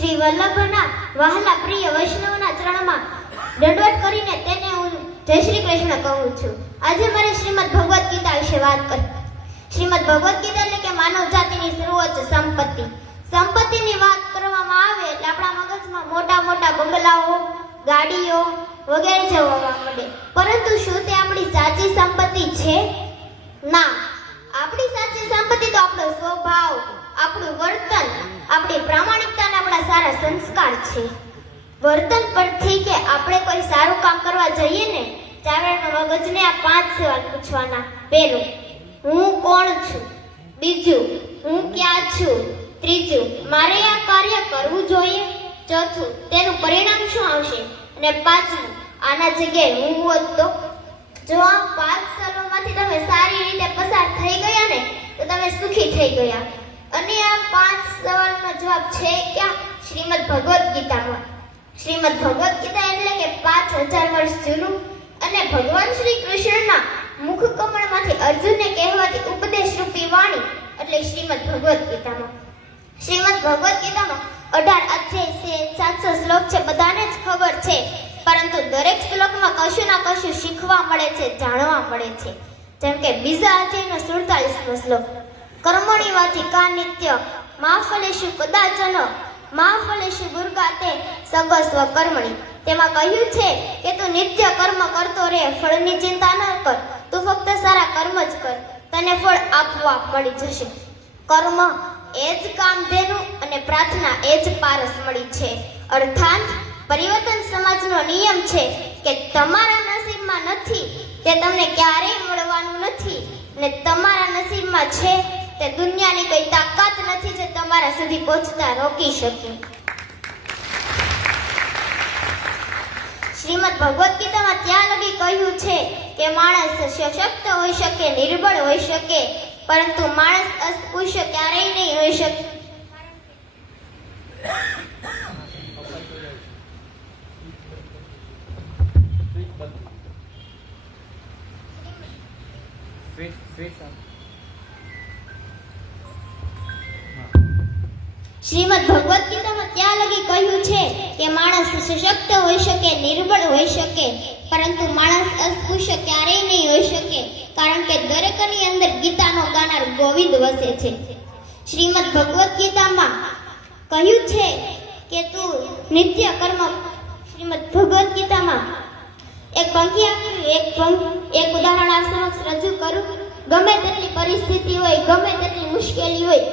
શ્રી વલ્લભના વહાલા પ્રિય વૈષ્ણવના ચરણમાં દંડવત કરીને તેને હું જય શ્રી કૃષ્ણ કહું છું. આજે મારે શ્રીમદ ભગવદ્ ગીતા વિશે વાત કરી. શ્રીમદ ભગવદ્ ગીતા એટલે કે માનવ જાતિની સર્વોચ્ચ સંપત્તિ. સંપત્તિની વાત કરવામાં આવે એટલે આપણા મગજમાં મોટા મોટા બંગલાઓ, ગાડીઓ વગેરે જોવા મળે. પરંતુ શું તે આપણી સાચી સંપત્તિ છે? ના. આપણી સાચી સંપત્તિ તો આપણો સ્વભાવ, આપણું વર્તન, આપણી પ્રામાણિકતા અને આપણા સારા સંસ્કાર છે. વર્તન પરથી કે આપણે કોઈ સારું કામ કરવા જઈએ ને ત્યારે મગજને આ 5 સવાલ પૂછવાના. પહેલું, હું કોણ છું? બીજું, હું ક્યાં છું? ત્રીજું, મારે આ કાર્ય કરવું જોઈએ? ચોથું, તેનું પરિણામ શું આવશે? અને પાંચમું, આના જગ્યાએ હું હોત તો? જો આ 5 સવાલોમાંથી તમે સારી રીતે પસાર થઈ ગયા ને તો તમે સુખી થઈ ગયા. અને આ 5 સવાલનો જવાબ છે ક્યાં? શ્રીમદ ભગવદ્ ગીતામાં. શ્રીમદ ભગવદ્ ગીતા એટલે કે 5000 વર્ષ જૂનું અને ભગવાન શ્રી કૃષ્ણના મુખ કમળમાંથી અર્જુનને કહેવાતી ઉપદેશ રૂપી વાણી એટલે શ્રીમદ ભગવદ્ ગીતામાં. શ્રીમદ ભગવદ્ ગીતામાં 18 અધ્યાય છે, 700 શ્લોક છે, બધાને જ ખબર છે. પરંતુ દરેક શ્લોકમાં કશું ના કશું શીખવા મળે છે, જાણવા મળે છે. જેમ કે બીજા અધ્યાયનો 47મો શ્લોક, કર્મણી વાધિકા નિત્ય મા ફલેષુ કદાચન મા ફલેષુ ગુર્ગાતે સગસ્વ કર્મણી. તેમાં કહ્યું છે કે તું નિત્ય કર્મ કરતો રહે, ફળની ચિંતા ન કર, તું ફક્ત સારા કર્મ જ કર, તને ફળ આપોઆપ મળી જશે. કર્મ એ જ કામધેનુ અને પ્રાર્થના એ જ પારસ મળી છે. અર્થાત પરિવર્તન સમાજનો નિયમ છે કે તમારા નસીબમાં નથી તે તમને ક્યારેય મળવાનું નથી, ને તમારા નસીબમાં છે તે દુનિયાની કોઈ તાકાત નથી જે તમારા સુધી પહોંચતા રોકી શકે. શ્રીમદ ભગવદ્ ગીતામાં ત્યાં લગી કહ્યું છે કે માણસ સશક્ત હોઈ શકે, નિર્બળ હોઈ શકે, પરંતુ માણસ અસ્પૃશ્ય ક્યારેય નહીં હોઈ શકે. શ્રીમદ ભગવદ્ ગીતામાં ત્યાં લગી કહ્યું છે કે માણસ સશક્ત હોઈ શકે, નિર્બળ હોઈ શકે, પરંતુ માણસ અસ્પૃશ્ય ક્યારેય નહીં હોઈ શકે, કારણ કે દરેકની અંદર ગીતાનો ગાનાર ગોવિંદ વસે છે. શ્રીમદ ભગવદ્ ગીતામાં કહ્યું છે કે તું નિત્ય કર્મ. શ્રીમદ ભગવદ્ ગીતામાં એક પંક્તિ આપ્યું, એક ઉદાહરણ આ સમક્ષ રજૂ કરું. ગમે તેટલી પરિસ્થિતિ હોય, ગમે તેટલી મુશ્કેલી હોય,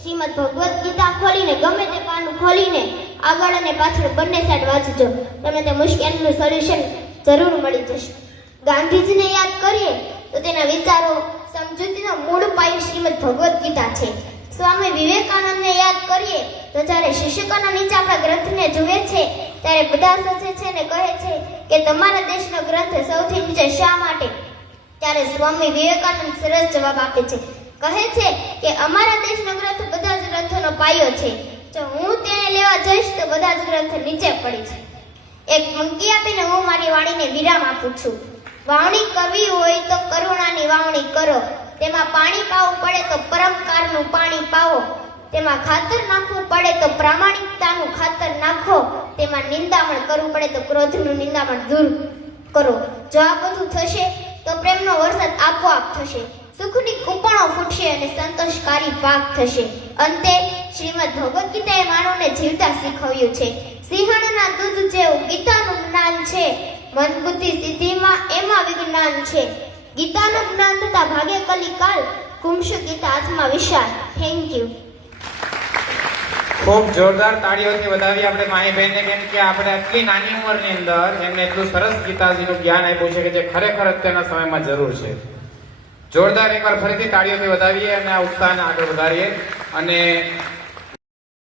શ્રીમદ ભગવદ્ ગીતા ખોલીને ગમે તે પાનું ખોલીને આગળ અને પાછળ બંને સાઈડ વાંચજો, તમને તે મુશ્કેલીનું સોલ્યુશન જરૂર મળી જશે. ગાંધીજીને યાદ કરીએ તો તેના વિચારો, સમજૂતીનો મૂળ પાયો શ્રીમદ ભગવદ્ ગીતા છે. સ્વામી વિવેકાનંદને યાદ કરીએ તો જ્યારે શીર્ષકોના નીચે આપણા ગ્રંથને જુએ છે ત્યારે બધા સચે છે ને કહે છે કે તમારા દેશનો ગ્રંથ સૌથી નીચે શા માટે? ત્યારે સ્વામી વિવેકાનંદ સરસ જવાબ આપે છે. કહે છે કે અમારા દેશનો ગ્રંથ બધા જ ગ્રંથોનો પાયો છે. જો હું તેને લેવા જઈશ તો બધા જ ગ્રંથ નીચે પડી છે. એક પંક્તિ આપીને હું મારી વાણીને વિરામ આપું છું. વાવણી કરવી હોય તો કરુણાની વાવણી કરો, તેમાં પાણી પાવું પડે તો પરમકારનું પાણી પાવો, તેમાં ખાતર નાખવું પડે તો પ્રામાણિકતાનું ખાતર નાખો, તેમાં નિંદામણ કરવું પડે તો ક્રોધનું નિંદામણ દૂર કરો. જો આ બધું થશે તો પ્રેમનો વરસાદ આપોઆપ થશે, સુખની કુપણો ફૂટશે અને સંતોષકારી પાક થશે. અંતે શ્રીમદ ભગવદ્ ગીતાએ માનવને જીવતા શીખવ્યું છે. સિંહણના દૂધ જેવું ગીતાનું જ્ઞાન છે, મન બુદ્ધિ સિદ્ધિમાં એમાં વિજ્ઞાન છે. ગીતાનું જ્ઞાન થતા ભાગે કલિકાલ, કુમશું ગીતા હાથમાં વિશાળ. Thank you. ખૂબ જોરદાર તાળીઓથી વધાવી આપણે માહીબેનને, કેમ કે આપણે આટલી નાની ઉંમરની અંદર એમને એટલું સરસ ગીતાજીનું જ્ઞાન આપ્યું છે કે જે ખરેખર અત્યારના સમયમાં જરૂર છે. જોરદાર એકવાર ફરીથી તાળીઓથી વધાવીએ અને આ ઉત્સાહને આગળ વધારીએ. અને